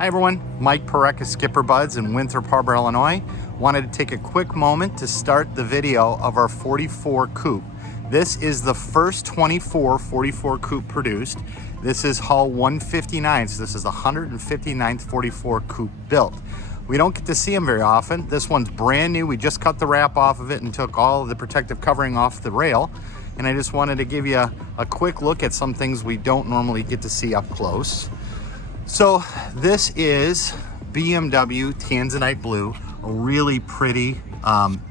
Hi everyone, Mike Perek of SkipperBud's in Winthrop Harbor, Illinois. Wanted to take a quick moment to start the video of our 44 Coupe. This is the first 44 Coupe produced. This is hull 159, so this is the 159th 44 Coupe built. We don't get to see them very often. This one's brand new. We just cut the wrap off of it and took all of the protective covering off the rail. And I just wanted to give you a quick look at some things we don't normally get to see up close. So this is BMW Tanzanite blue, a really pretty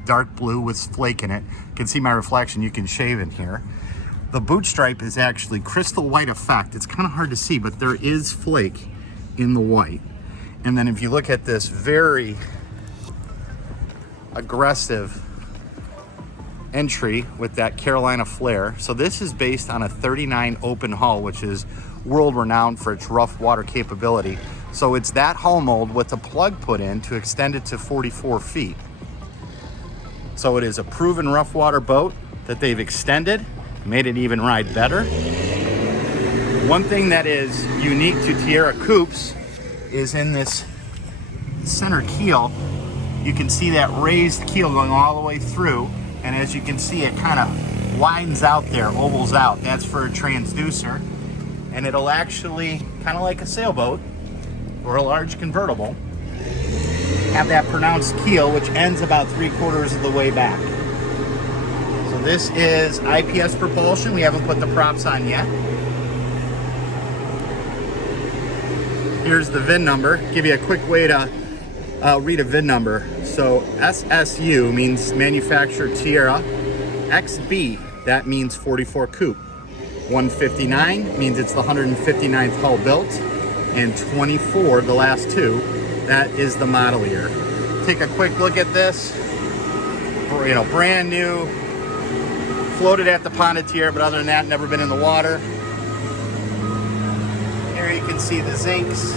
dark blue with flake in it. You can see my reflection, you can shave in here. The boot stripe is actually crystal white effect. It's kind of hard to see, but there is flake in the white. And then if you look at this very aggressive entry with that Carolina flare. So this is based on a 39 open hull, which is world renowned for its rough water capability. So it's that hull mold with a plug put in to extend it to 44 feet. So it is a proven rough water boat that they've extended, made it even ride better. One thing that is unique to Tiara Coupes is in this center keel, you can see that raised keel going all the way through. And as you can see, it kind of widens out there, ovals out. That's for a transducer. And it'll actually, kind of like a sailboat or a large convertible, have that pronounced keel, which ends about 3/4 of the way back. So this is IPS propulsion. We haven't put the props on yet. Here's the VIN number. Give you a quick way to read a VIN number. So SSU means manufacturer Tiara. XB, that means 44 Coupe. 159 means it's the 159th hull built, and 24, the last two, that is the model year. Take a quick look at this. You know, brand new, floated at the pond at Tiara, but other than that, never been in the water. Here you can see the zincs.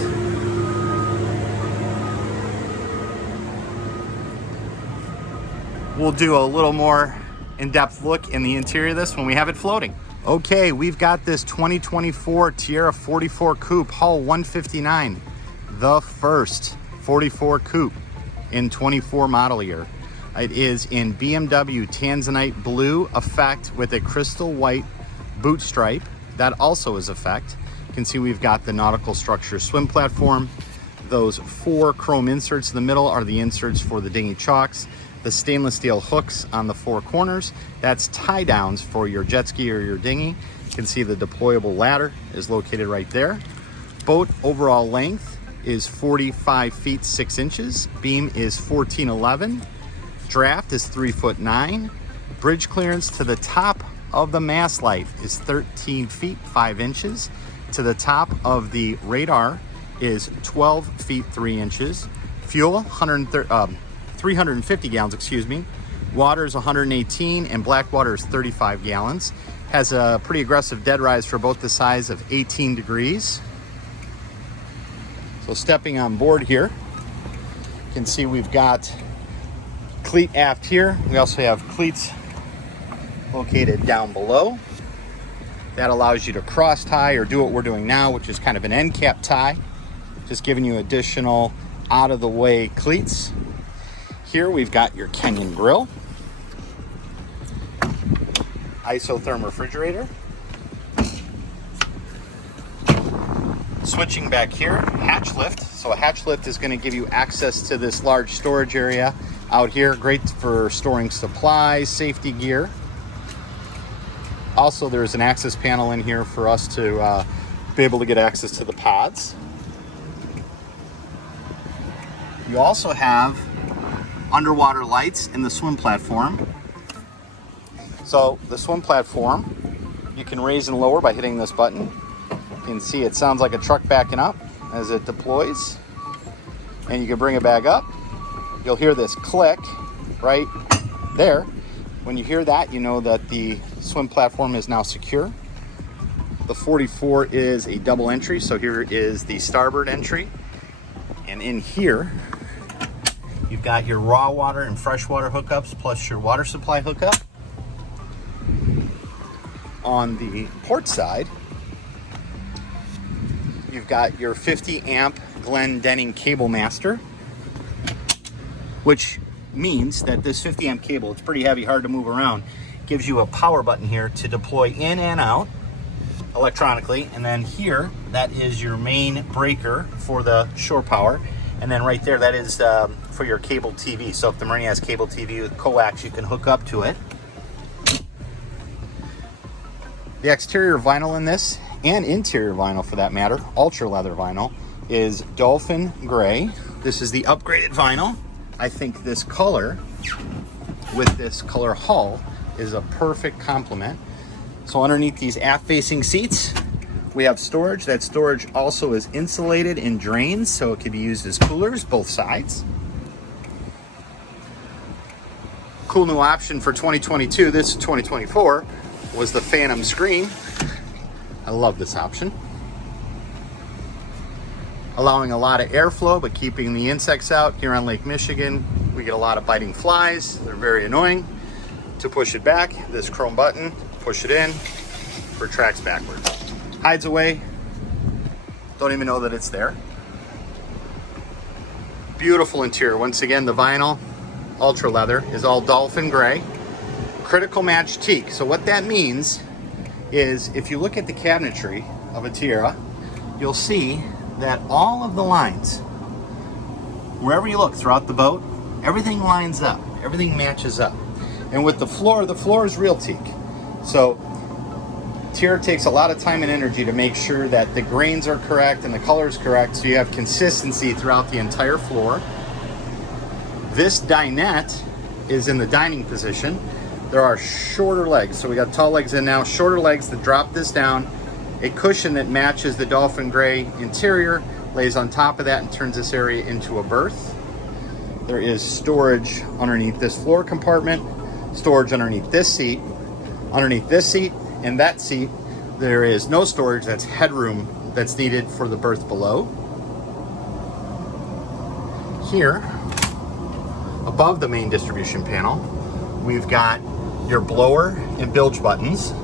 We'll do a little more in-depth look in the interior of this when we have it floating. Okay, we've got this 2024 Tiara 44 Coupe, hull 159, the first 44 Coupe in 24 model year. It is in BMW Tanzanite blue effect with a crystal white boot stripe. That also is effect. You can see we've got the nautical structure swim platform. Those 4 chrome inserts in the middle are the inserts for the dinghy chocks. The stainless steel hooks on the 4 corners, that's tie downs for your jet ski or your dinghy. You can see the deployable ladder is located right there. Boat overall length is 45 feet 6 inches. Beam is 1411. Draft is 3'9". Bridge clearance to the top of the mast light is 13 feet 5 inches. To the top of the radar is 12 feet 3 inches. Fuel, 350 gallons, excuse me. Water is 118 and black water is 35 gallons. Has a pretty aggressive dead rise for both the size of 18 degrees. So stepping on board here, you can see we've got cleat aft here. We also have cleats located down below. That allows you to cross tie or do what we're doing now, which is kind of an end cap tie, just giving you additional out of the way cleats. Here we've got your Kenyan grill, isotherm refrigerator. Switching back here, hatch lift. So a hatch lift is going to give you access to this large storage area out here. Great for storing supplies, safety gear. Also, there's an access panel in here for us to be able to get access to the pods. You also have underwater lights in the swim platform. So the swim platform, you can raise and lower by hitting this button. You can see it sounds like a truck backing up as it deploys. And you can bring it back up. You'll hear this click right there. When you hear that, you know that the swim platform is now secure. The 44 is a double entry, so here is the starboard entry. And in here, you've got your raw water and freshwater hookups plus your water supply hookup. On the port side, you've got your 50 amp Denning cable master, which means that this 50 amp cable, it's pretty heavy, hard to move around, gives you a power button here to deploy in and out electronically. And then here, that is your main breaker for the shore power. And then right there, that is for your cable TV. So if the Marine has cable TV with coax, you can hook up to it. The exterior vinyl in this, and interior vinyl for that matter, ultra leather vinyl, is dolphin gray. This is the upgraded vinyl. I think this color with this color hull is a perfect complement. So underneath these aft-facing seats, we have storage. That storage also is insulated and drains, so it can be used as coolers, both sides. Cool new option for 2022, this is 2024, was the phantom screen. I love this option. Allowing a lot of airflow, but keeping the insects out. Here on Lake Michigan, we get a lot of biting flies. They're very annoying. To push it back, this chrome button, push it in, retracts backwards. Hides away, don't even know that it's there. Beautiful interior. Once again, the vinyl, ultra leather, is all dolphin gray. Critical match teak. So what that means is if you look at the cabinetry of a Tiara, you'll see that all of the lines, wherever you look throughout the boat, everything lines up, everything matches up. And with the floor is real teak. So Tiara takes a lot of time and energy to make sure that the grains are correct and the color is correct, so you have consistency throughout the entire floor. This dinette is in the dining position. There are shorter legs, so we got tall legs in now, shorter legs that drop this down. A cushion that matches the dolphin gray interior lays on top of that and turns this area into a berth. There is storage underneath this floor compartment, storage underneath this seat, and that seat. There is no storage, that's headroom that's needed for the berth below. Here, above the main distribution panel, we've got your blower and bilge buttons.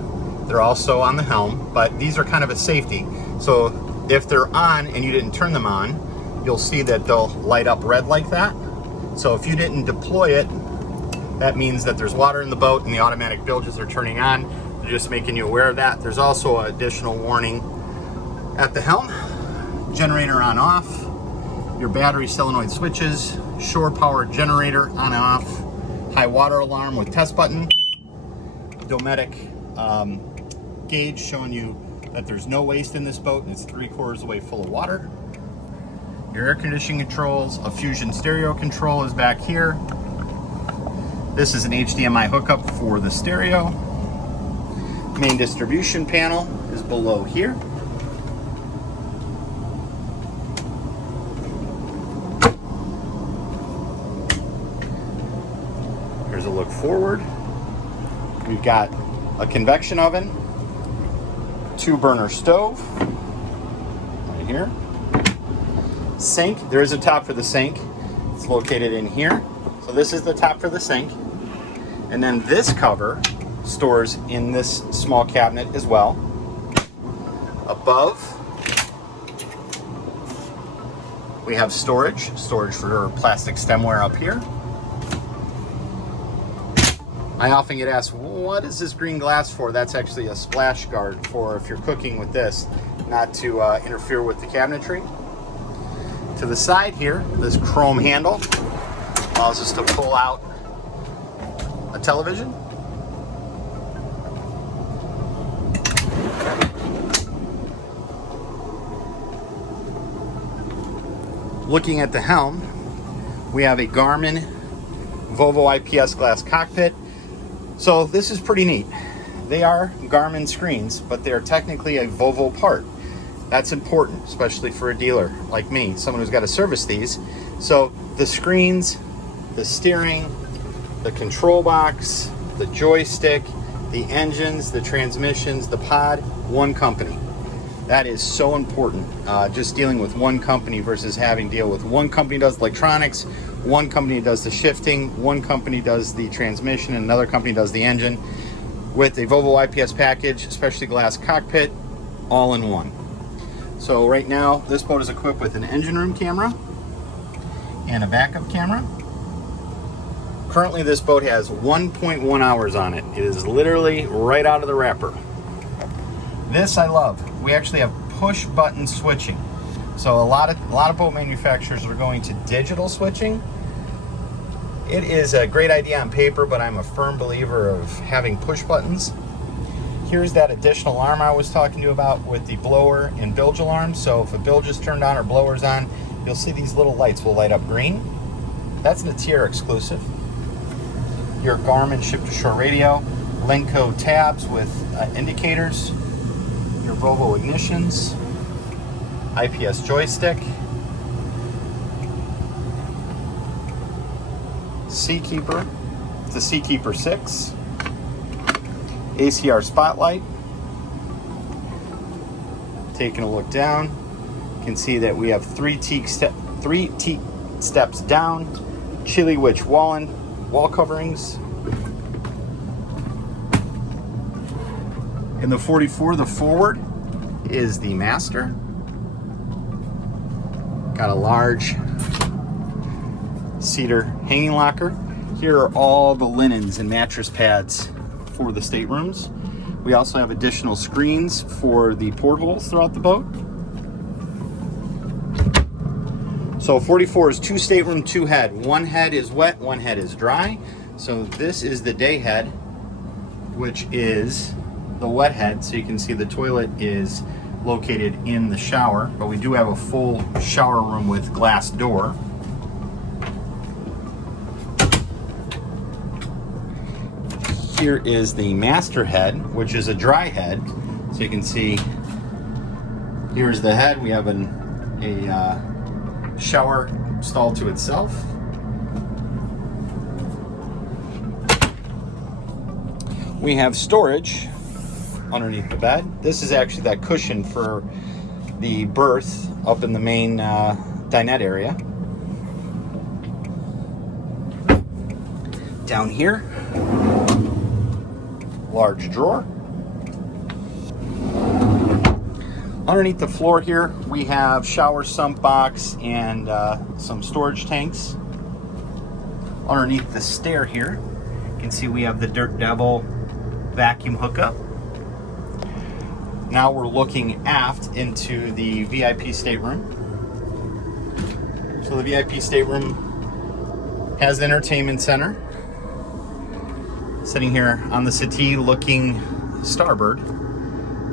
They're also on the helm, but these are kind of a safety. So if they're on and you didn't turn them on, you'll see that they'll light up red like that. So if you didn't deploy it, that means that there's water in the boat and the automatic bilges are turning on. They're just making you aware of that. There's also an additional warning at the helm. Generator on off, your battery solenoid switches, shore power generator on and off, high water alarm with test button, Dometic gauge showing you that there's no waste in this boat and it's 3/4 of the way full of water. Your air conditioning controls, a Fusion stereo control is back here. This is an HDMI hookup for the stereo. Main distribution panel is below here. Here's a look forward. We've got a convection oven, 2-burner stove, right here. Sink, there is a top for the sink. It's located in here. So this is the top for the sink. And then this cover stores in this small cabinet as well. Above, we have storage for plastic stemware up here. I often get asked, what is this green glass for? That's actually a splash guard for if you're cooking with this, not to interfere with the cabinetry. To the side here, this chrome handle allows us to pull out a television. Looking at the helm, we have a Garmin Volvo IPS glass cockpit. So this is pretty neat. They are Garmin screens, but they're technically a Volvo part. That's important, especially for a dealer like me, someone who's got to service these. So the screens, the steering, the control box, the joystick, the engines, the transmissions, the pod, one company. That is so important. Just dealing with one company versus having to deal with one company does electronics, one company does the shifting, one company does the transmission, and another company does the engine. With a Volvo IPS package, especially glass cockpit, all in one. So right now, this boat is equipped with an engine room camera and a backup camera. Currently, this boat has 1.1 hours on it. It is literally right out of the wrapper. This I love. We actually have push button switching. So a lot of boat manufacturers are going to digital switching. It is a great idea on paper, but I'm a firm believer of having push buttons. Here's that additional alarm I was talking to you about with the blower and bilge alarm. So if a bilge is turned on or blower's on, you'll see these little lights will light up green. That's the Tiara exclusive. Your Garmin ship-to-shore radio, Lenco tabs with indicators, your Volvo ignitions, IPS joystick, Seakeeper, it's a Seakeeper 6, ACR spotlight. Taking a look down, you can see that we have three teak steps down, Chili Witch wall coverings. In the 44, the forward is the master. Got a large cedar hanging locker. Here are all the linens and mattress pads for the staterooms. We also have additional screens for the portholes throughout the boat. So 44 is 2 stateroom, 2 head. 1 head is wet, 1 head is dry. So this is the day head, which is the wet head. So you can see the toilet is located in the shower, but we do have a full shower room with glass door. Here is the master head, which is a dry head. So you can see here's the head. We have a shower stall to itself. We have storage underneath the bed. This is actually that cushion for the berth up in the main dinette area. Down here, large drawer. Underneath the floor here, we have shower sump box and some storage tanks. Underneath the stair here, you can see we have the Dirt Devil vacuum hookup. Now we're looking aft into the VIP stateroom. So the VIP stateroom has the entertainment center. Sitting here on the settee looking starboard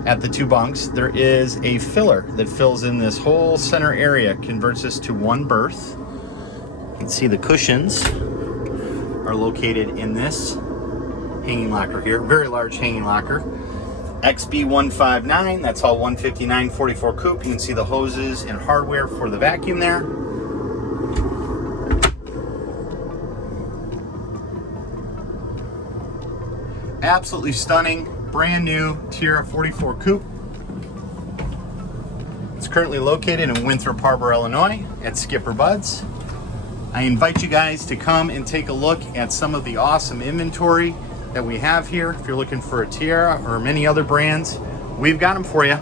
at the 2 bunks, there is a filler that fills in this whole center area, converts this to 1 berth. You can see the cushions are located in this hanging locker here, very large hanging locker. XB159, that's all 159 44 coupe. You can see the hoses and hardware for the vacuum there. Absolutely stunning, brand new Tiara 44 coupe. It's currently located in Winthrop Harbor, Illinois at SkipperBud's. I invite you guys to come and take a look at some of the awesome inventory that we have here. If you're looking for a Tiara or many other brands, we've got them for you.